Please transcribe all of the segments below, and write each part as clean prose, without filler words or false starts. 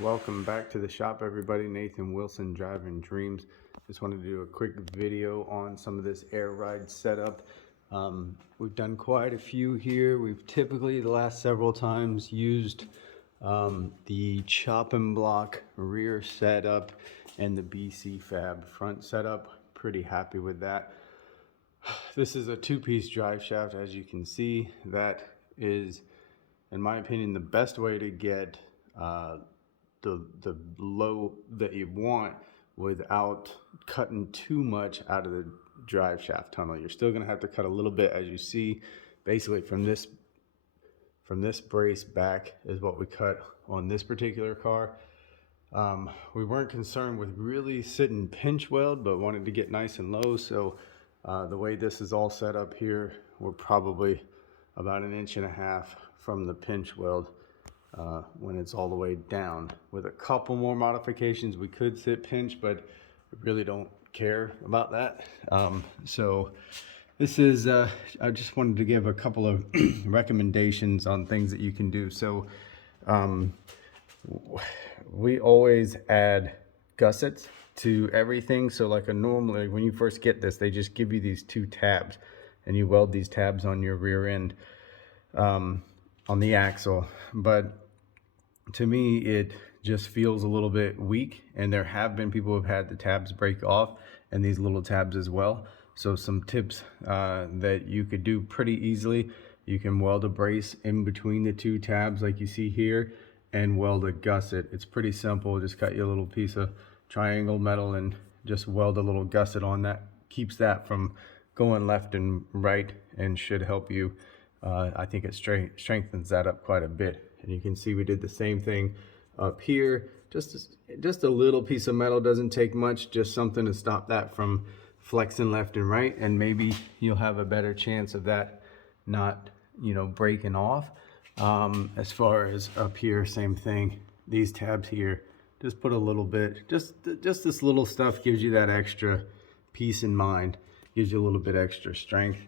Welcome back to the shop, everybody. Nathan Wilson, Driving Dreams. Just wanted to do a quick video on some of this air ride setup. We've done quite a few here. We've typically, the last several times, used the chop and block rear setup and the BC Fab front setup. Pretty happy with that. This is a two-piece drive shaft, as you can see. That is, in my opinion, the best way to get the low that you want without cutting too much out of the drive shaft tunnel. You're still going to have to cut a little bit, as you see. Basically, from this brace back is what we cut on this particular car. We weren't concerned with really sitting pinch weld, but wanted to get nice and low. So the way this is all set up here, we're probably about 1.5 inches from the pinch weld when it's all the way down. With a couple more modifications, we could sit pinch, but I really don't care about that. So this is, I just wanted to give a couple of recommendations on things that you can do. So we always add gussets to everything. So like normally when you first get this, they just give you these 2 tabs and you weld these tabs on your rear end on the axle. But to me, it just feels a little bit weak, and there have been people who have had the tabs break off and these little tabs as well. So some tips that you could do pretty easily: you can weld a brace in between the 2 tabs like you see here and weld a gusset. It's pretty simple. Just cut you a little piece of triangle metal and just weld a little gusset on that. Keeps that from going left and right and should help you. I think it strengthens that up quite a bit. And you can see we did the same thing up here. Just a little piece of metal, doesn't take much, just something to stop that from flexing left and right, and maybe you'll have a better chance of that not, breaking off. As far as up here, same thing. These tabs here, just put a little bit, just this little stuff gives you that extra peace in mind, gives you a little bit extra strength.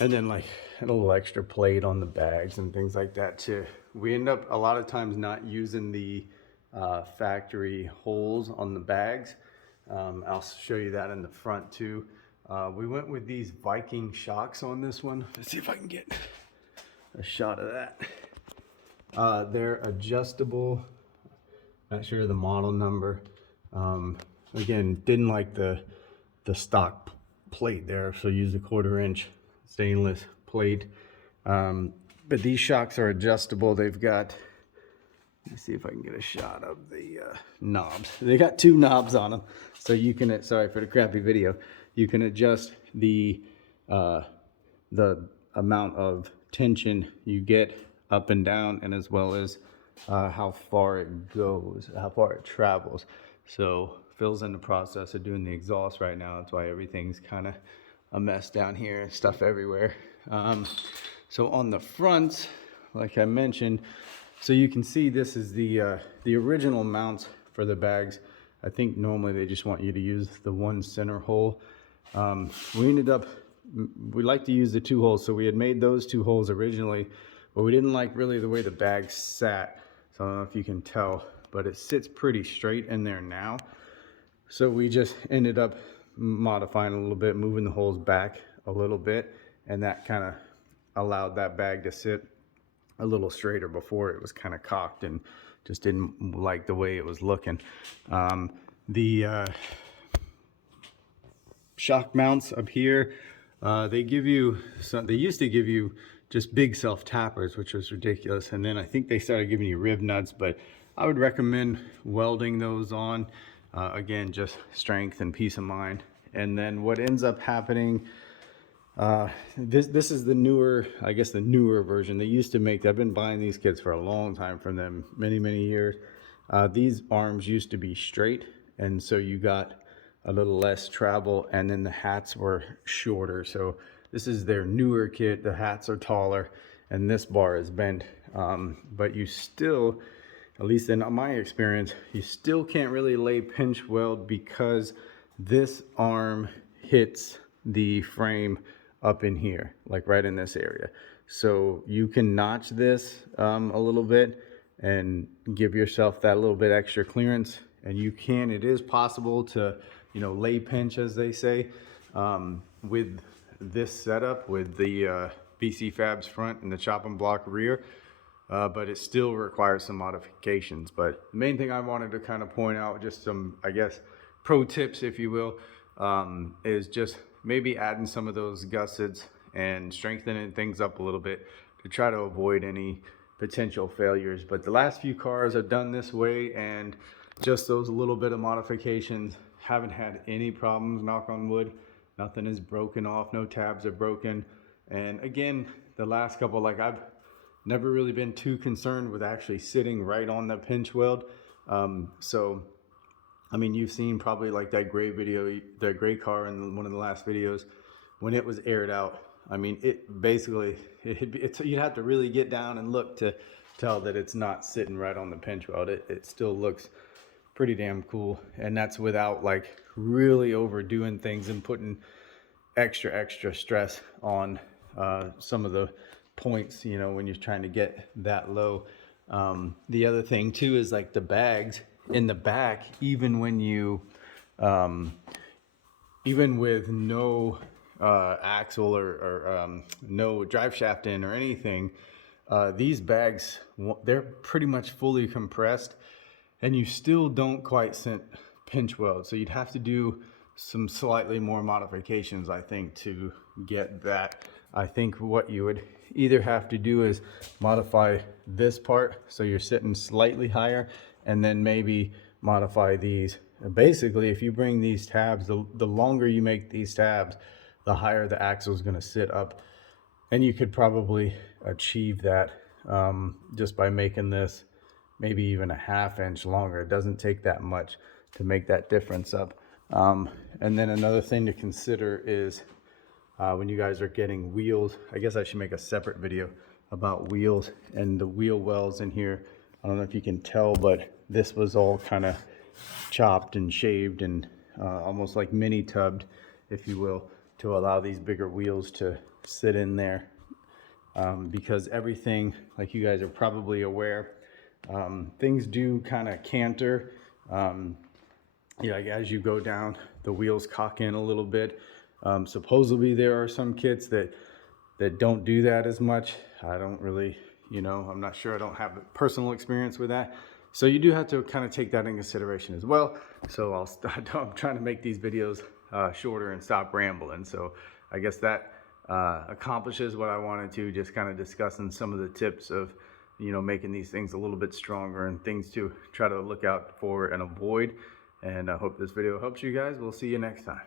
And then like a little extra plate on the bags and things like that too. We end up a lot of times not using the factory holes on the bags. I'll show you that in the front too. We went with these Viking shocks on this one. Let's see if I can get a shot of that. They're adjustable. Not sure the model number. Again, didn't like the stock plate there, so use a 1/4 inch stainless plate. But these shocks are adjustable. They've got, let me see if I can get a shot of the knobs. They got 2 knobs on them, so you can, sorry for the crappy video, you can adjust the amount of tension you get up and down, and as well as how far it goes, how far it travels. So Phil's in the process of doing the exhaust right now. That's why everything's kind of a mess down here and stuff everywhere. So on the front, like I mentioned, so you can see this is the original mounts for the bags. I think normally they just want you to use the 1 center hole. We like to use the 2 holes, so we had made those 2 holes originally, but we didn't like really the way the bag sat. So I don't know if you can tell, but it sits pretty straight in there now. So we just ended up modifying a little bit, moving the holes back a little bit, and that kind of allowed that bag to sit a little straighter. Before it was kind of cocked and just didn't like the way it was looking. The shock mounts up here, they used to give you just big self tappers, which was ridiculous, and then I think they started giving you rib nuts, but I would recommend welding those on. Again, just strength and peace of mind. And then what ends up happening, this is the newer, I guess the newer version. They used to make, I've been buying these kits for a long time from them, many years. These arms used to be straight, and so you got a little less travel, and then the hats were shorter. So this is their newer kit. The hats are taller and this bar is bent, but you still, at least in my experience, you still can't really lay pinch weld because this arm hits the frame up in here, like right in this area. So you can notch this a little bit, and give yourself that little bit extra clearance. And you can, it is possible to, you know, lay pinch, as they say, with this setup, with the BC Fabs front and the chop and block rear. But it still requires some modifications. But the main thing I wanted to kind of point out, just some, I guess, pro tips, if you will, is just maybe adding some of those gussets and strengthening things up a little bit to try to avoid any potential failures. But the last few cars I've done this way, and just those little bit of modifications, haven't had any problems, knock on wood. Nothing is broken off, no tabs are broken. And again, the last couple, like, I've never really been too concerned with actually sitting right on the pinch weld. So I mean, you've seen probably like that gray video, the gray car in one of the last videos, when it was aired out. I mean, it basically, you'd have to really get down and look to tell that it's not sitting right on the pinch weld. It still looks pretty damn cool. And that's without like really overdoing things and putting extra stress on some of the points, you know, when you're trying to get that low. The other thing too is like the bags in the back, even when you even with no axle or no drive shaft in or anything, these bags, they're pretty much fully compressed, and you still don't quite pinch weld. So you'd have to do some slightly more modifications, I think, to get that. I think what you would either have to do is modify this part so you're sitting slightly higher, and then maybe modify these. And basically, if you bring these tabs, the longer you make these tabs, the higher the axle is going to sit up. And you could probably achieve that just by making this maybe even a ½ inch longer. It doesn't take that much to make that difference up. And then another thing to consider is when you guys are getting wheels, I guess I should make a separate video about wheels and the wheel wells in here. I don't know if you can tell, but this was all kind of chopped and shaved and almost like mini tubbed, if you will, to allow these bigger wheels to sit in there. Because everything, like you guys are probably aware, things do kind of canter. Yeah, as you go down, the wheels cock in a little bit. Supposedly there are some kits that don't do that as much. I don't really, you know, I'm not sure. I don't have personal experience with that. So you do have to kind of take that in consideration as well. So I'm trying to make these videos shorter and stop rambling. So I guess that accomplishes what I wanted to, just kind of discussing some of the tips of, you know, making these things a little bit stronger and things to try to look out for and avoid. And I hope this video helps you guys. We'll see you next time.